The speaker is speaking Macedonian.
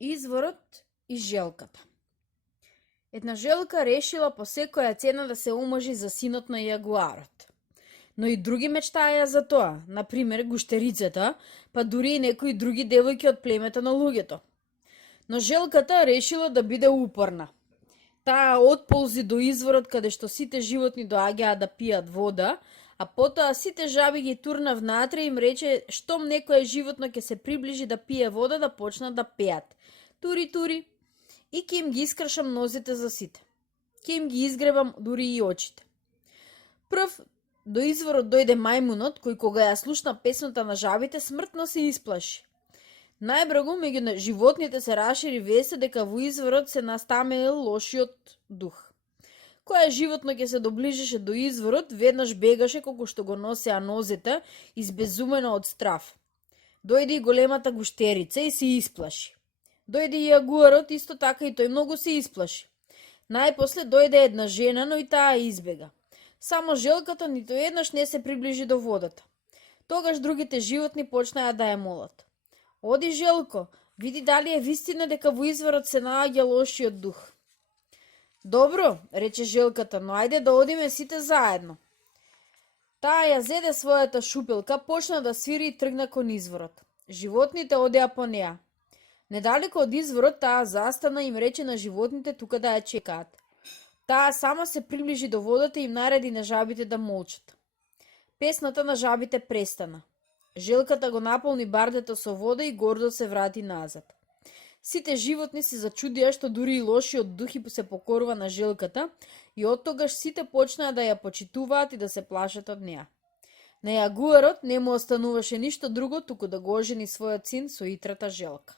Изворот и желката. Една желка решила по секоја цена да се омажи за синот на јагуарот. Но и други мечтаја за тоа, например гуштерицата, па дури и некои други девојки од племето на луѓето. Но желката решила да биде упорна. Таа отползи до изворот каде што сите животни доаѓаа да пијат вода, а потоа сите жаби ги турна внатре и им рече штом некое животно ќе се приближи да пие вода да почнат да пеат. Тури, тури. И ќе им ги искршам нозете за сите. Ќе им ги изгребам дури и очите. Прв до изворот дојде мајмунот, кој кога ја слушна песната на жабите, смртно се исплаши. Најбрагу меѓу животните се рашири веста дека во изворот се настамелил лошиот дух. Која животно ќе се доближеше до изворот, веднаш бегаше колку што го носеа нозете, избезумено од страв. Дојде и големата гуштерица и се исплаши. Дојде и јагуарот, исто така и тој многу се исплаши. Најпосле дојде една жена, но и таа избега. Само желката ниту еднаш не се приближи до водата. Тогаш другите животни почнаа да ја молат. Оди, желко, види дали е вистина дека во изворот се наоѓа лошиот дух. Добро, рече желката, но ајде да одиме сите заедно. Таа ја зеде својата шупелка, почна да свири и тргна кон изворот. Животните одеа по неа. Недалеко од изворот таа застана и им рече на животните тука да ја чекаат. Таа сама се приближи до водата и им нареди на жабите да молчат. Песната на жабите престана. Желката го наполни бардето со вода и гордо се врати назад. Сите животни се зачудија што дури и лошиот дух се покорува на желката и оттогаш сите почнаа да ја почитуваат и да се плашат од неа. На јагуарот не му остануваше ништо друго туку да го ожени својот син со итрата желка.